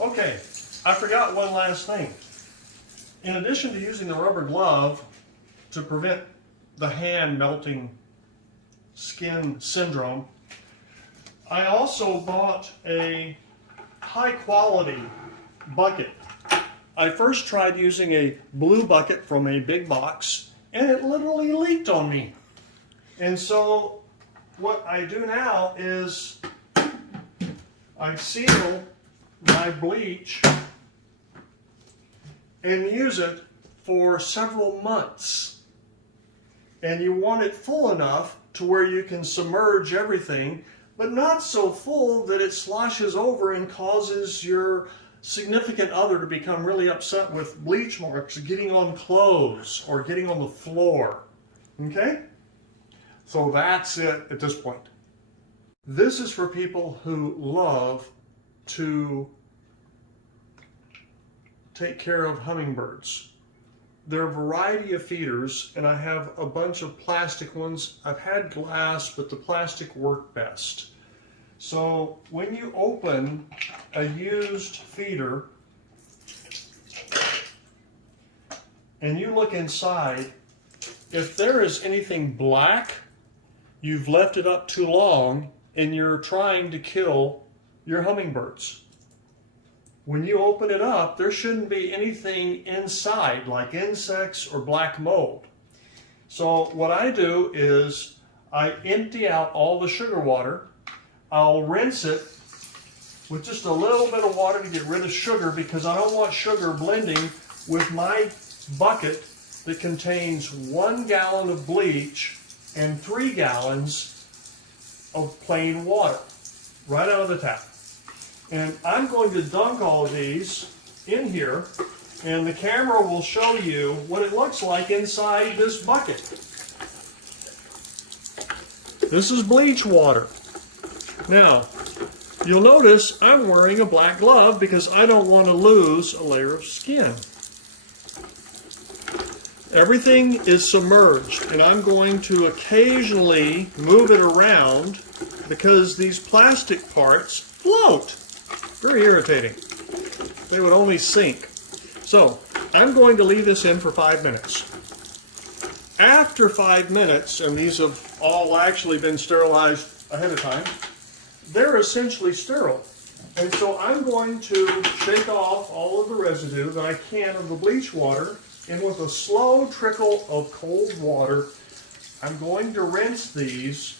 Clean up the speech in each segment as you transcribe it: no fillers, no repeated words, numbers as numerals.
Okay, I forgot one last thing. In addition to using the rubber glove to prevent the hand melting skin syndrome, I also bought a high quality bucket. I first tried using a blue bucket from a big box and it literally leaked on me. And so what I do now is I seal my bleach and use it for several months. And you want it full enough to where you can submerge everything, but not so full that it sloshes over and causes your significant other to become really upset with bleach marks getting on clothes or getting on the floor. Okay? So that's it at this point. This is for people who love to take care of hummingbirds. There are a variety of feeders, and I have a bunch of plastic ones. I've had glass, but the plastic worked best. So when you open a used feeder and you look inside, if there is anything black, you've left it up too long and you're trying to kill your hummingbirds. When you open it up, there shouldn't be anything inside like insects or black mold. So what I do is I empty out all the sugar water. I'll rinse it with just a little bit of water to get rid of sugar because I don't want sugar blending with my bucket that contains 1 gallon of bleach and 3 gallons of plain water right out of the tap. And I'm going to dunk all of these in here, and the camera will show you what it looks like inside this bucket. This is bleach water. Now, you'll notice I'm wearing a black glove because I don't want to lose a layer of skin. Everything is submerged, and I'm going to occasionally move it around because these plastic parts float. Very irritating. They would only sink. So, I'm going to leave this in for 5 minutes. After 5 minutes, and these have all actually been sterilized ahead of time, they're essentially sterile. And so I'm going to shake off all of the residue that I can of the bleach water, and with a slow trickle of cold water, I'm going to rinse these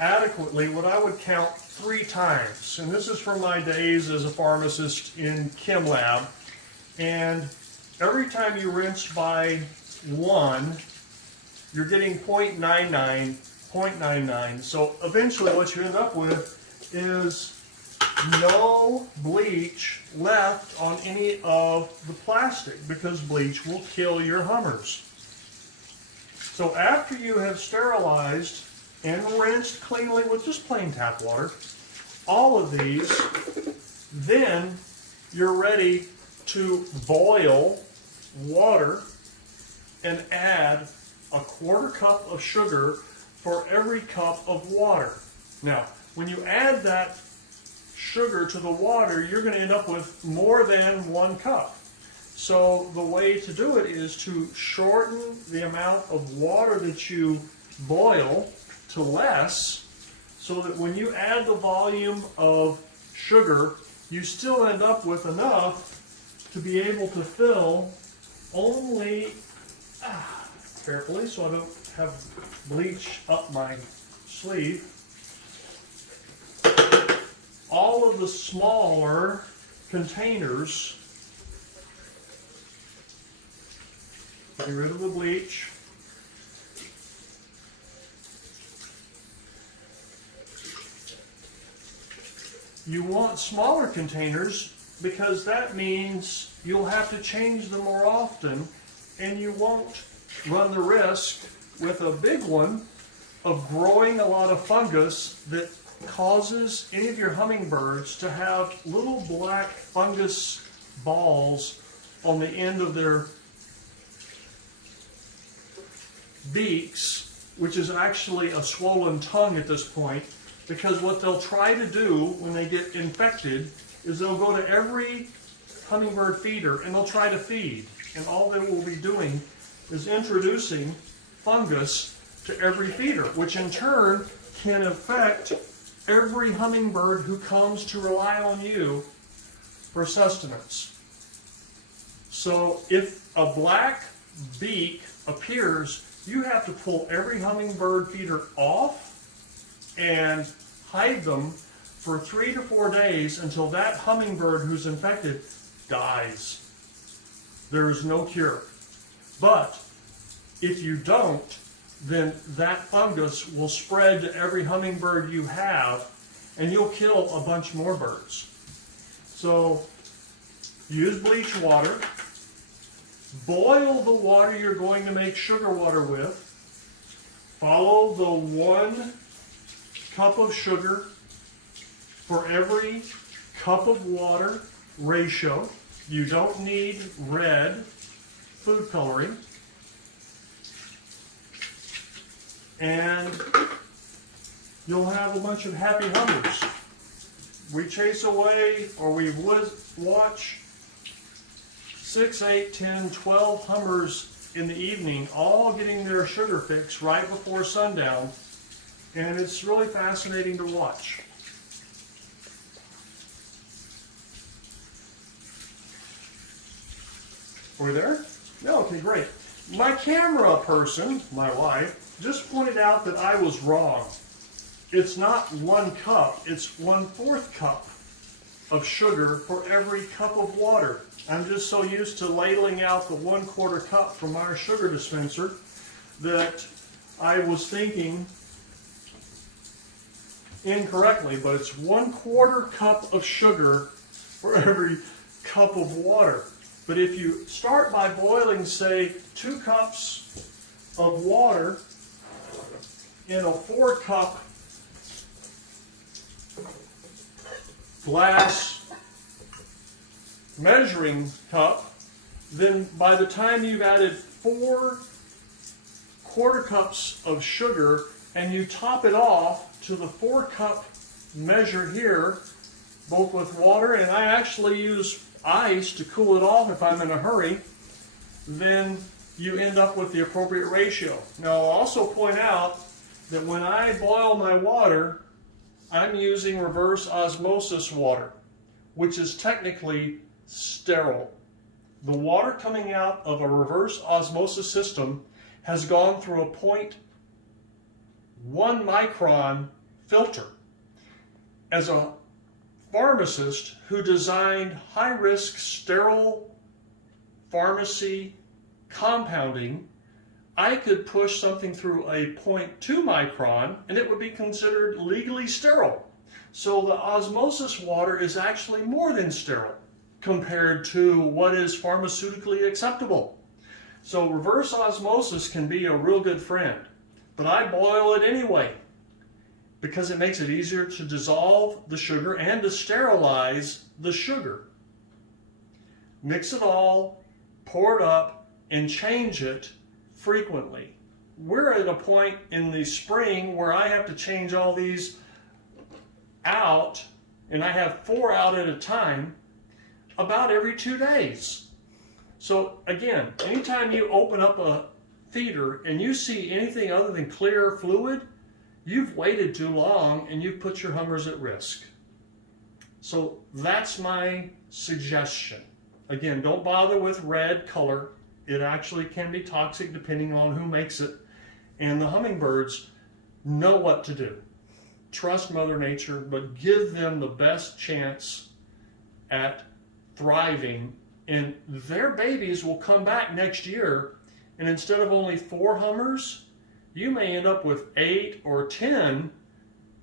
adequately, what I would count 3 times. And this is from my days as a pharmacist in chem lab. And every time you rinse by 1, you're getting 0.99, 0.99. So eventually what you end up with is no bleach left on any of the plastic because bleach will kill your hummers. So after you have sterilized and rinsed cleanly with just plain tap water, all of these, then you're ready to boil water and add a 1/4 cup of sugar for every cup of water. Now, when you add that sugar to the water, you're going to end up with more than 1 cup. So the way to do it is to shorten the amount of water that you boil to less, so that when you add the volume of sugar, you still end up with enough to be able to fill only, carefully so I don't have bleach up my sleeve, all of the smaller containers. Get rid of the bleach. You want smaller containers because that means you'll have to change them more often, and you won't run the risk with a big one of growing a lot of fungus that causes any of your hummingbirds to have little black fungus balls on the end of their beaks, which is actually a swollen tongue at this point, because what they'll try to do when they get infected is they'll go to every hummingbird feeder and they'll try to feed. And all they will be doing is introducing fungus to every feeder, which in turn can affect every hummingbird who comes to rely on you for sustenance. So if a black beak appears, you have to pull every hummingbird feeder off and hide them for 3 to 4 days until that hummingbird who's infected dies. There is no cure. But if you don't, then that fungus will spread to every hummingbird you have, and you'll kill a bunch more birds. So use bleach water. Boil the water you're going to make sugar water with. Follow the 1 cup of sugar for every cup of water ratio. You don't need red food coloring. And you'll have a bunch of happy hummers. We chase away, or we watch 6, 8, 10, 12 hummers in the evening, all getting their sugar fix right before sundown, and it's really fascinating to watch. Are we there? No, okay, great. My camera person, my wife, just pointed out that I was wrong. It's not 1 cup, it's 1/4 cup of sugar for every cup of water. I'm just so used to ladling out the 1/4 cup from our sugar dispenser that I was thinking incorrectly, but it's 1/4 cup of sugar for every cup of water. But if you start by boiling, say, 2 cups of water in a 4-cup glass measuring cup, then by the time you've added 4 1/4 cups of sugar and you top it off to the 4-cup measure here, both with water, and I actually use ice to cool it off if I'm in a hurry, then you end up with the appropriate ratio. Now I'll also point out that when I boil my water, I'm using reverse osmosis water, which is technically sterile. The water coming out of a reverse osmosis system has gone through a 0.1 micron filter. As a pharmacist who designed high-risk sterile pharmacy compounding, I could push something through a 0.2 micron and it would be considered legally sterile. So the osmosis water is actually more than sterile compared to what is pharmaceutically acceptable. So reverse osmosis can be a real good friend, but I boil it anyway because it makes it easier to dissolve the sugar and to sterilize the sugar. Mix it all, pour it up, and change it frequently. We're at a point in the spring where I have to change all these out, and I have 4 out at a time, about every 2 days. So again, anytime you open up a feeder and you see anything other than clear fluid, you've waited too long and you've put your hummers at risk. So that's my suggestion. Again, don't bother with red color. It actually can be toxic depending on who makes it. And the hummingbirds know what to do. Trust Mother Nature, but give them the best chance at thriving. And their babies will come back next year, and instead of only 4 hummers, you may end up with 8 or 10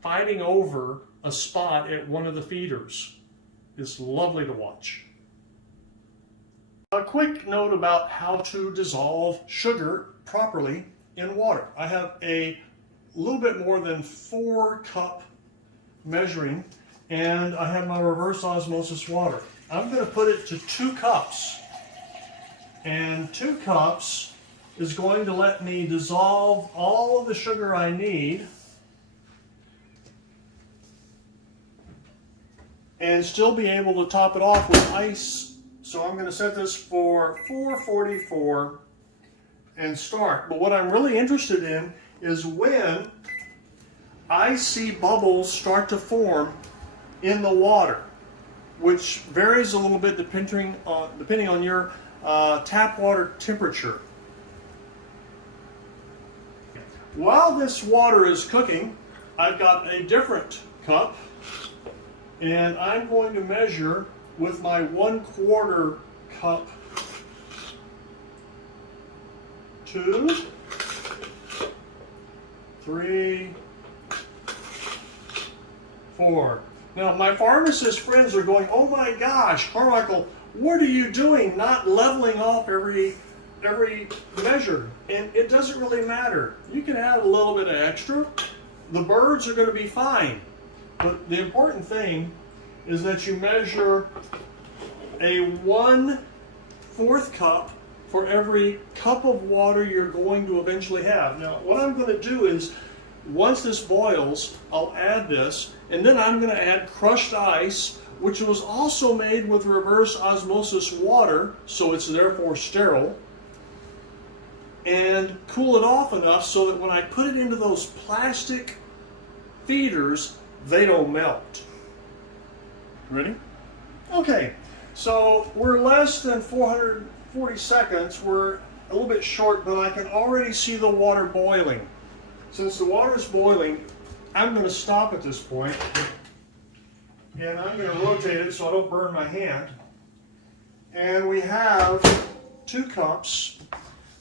fighting over a spot at one of the feeders. It's lovely to watch. A quick note about how to dissolve sugar properly in water. I have a little bit more than 4-cup measuring, and I have my reverse osmosis water. I'm going to put it to 2 cups, and 2 cups is going to let me dissolve all of the sugar I need. and still be able to top it off with ice. So I'm going to set this for 444 and start. But what I'm really interested in is when I see bubbles start to form in the water, which varies a little bit depending on your tap water temperature. While this water is cooking, I've got a different cup, and I'm going to measure with my 1/4 cup. 2, 3, 4. Now, my pharmacist friends are going, "Oh my gosh, Carmichael, what are you doing? Not leveling off every measure?" And it doesn't really matter. You can add a little bit of extra. The birds are going to be fine. But the important thing is that you measure a 1/4 cup for every cup of water you're going to eventually have. Now, what I'm going to do is, once this boils, I'll add this, and then I'm going to add crushed ice, which was also made with reverse osmosis water, so it's therefore sterile, and cool it off enough so that when I put it into those plastic feeders, they don't melt. Ready? Okay, so we're less than 440 seconds. We're a little bit short, but I can already see the water boiling. Since the water is boiling, I'm going to stop at this point, and I'm going to rotate it so I don't burn my hand. And we have 2 cups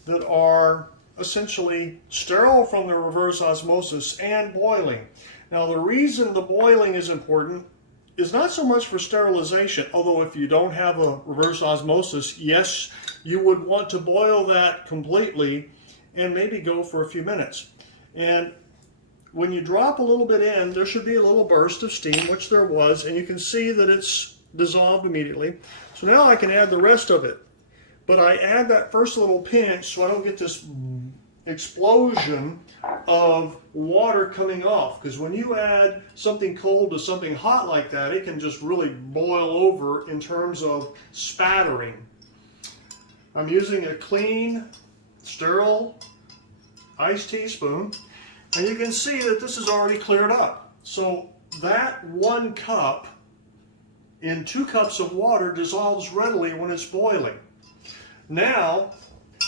that are essentially sterile from the reverse osmosis and boiling. Now, the reason the boiling is important is not so much for sterilization, although if you don't have a reverse osmosis, yes, you would want to boil that completely and maybe go for a few minutes. And when you drop a little bit in, there should be a little burst of steam, which there was, and you can see that it's dissolved immediately. So now I can add the rest of it. But I add that first little pinch so I don't get this explosion of water coming off. Because when you add something cold to something hot like that, it can just really boil over in terms of spattering. I'm using a clean, sterile ice teaspoon, and you can see that this is already cleared up. So that 1 cup in 2 cups of water dissolves readily when it's boiling. Now,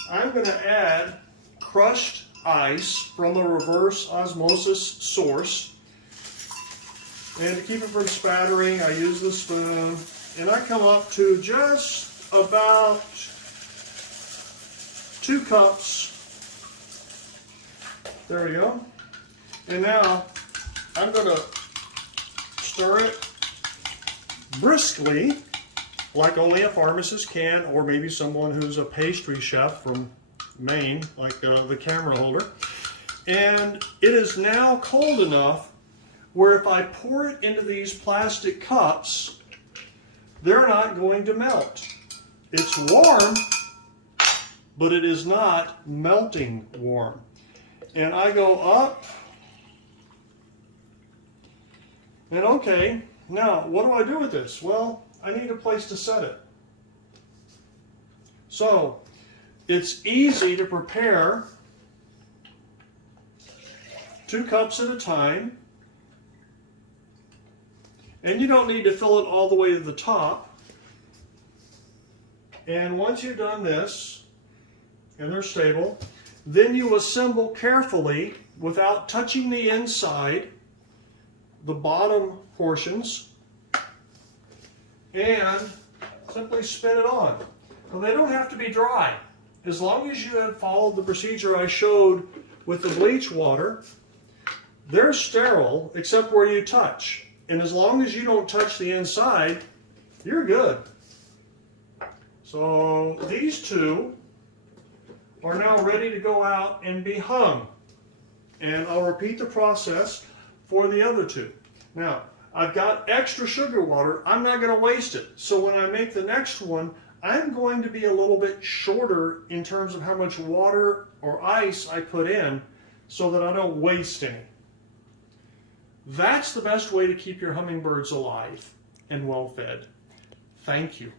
I'm going to add crushed ice from a reverse osmosis source. And to keep it from spattering, I use the spoon. And I come up to just about 2 cups. There we go. And now, I'm going to stir it briskly, like only a pharmacist can, or maybe someone who's a pastry chef from Maine, like the camera holder. And it is now cold enough where if I pour it into these plastic cups, they're not going to melt. It's warm, but it is not melting warm. And I go up, and okay, now what do I do with this? Well, I need a place to set it. So, it's easy to prepare 2 cups at a time. And you don't need to fill it all the way to the top. And once you've done this, and they're stable, then you assemble carefully without touching the inside, the bottom portions, and simply spin it on. Well, they don't have to be dry. As long as you have followed the procedure I showed with the bleach water, they're sterile except where you touch. And as long as you don't touch the inside, you're good. So these 2 are now ready to go out and be hung. And I'll repeat the process for the other 2. Now, I've got extra sugar water. I'm not going to waste it. So when I make the next one, I'm going to be a little bit shorter in terms of how much water or ice I put in so that I don't waste any. That's the best way to keep your hummingbirds alive. and well fed. Thank you.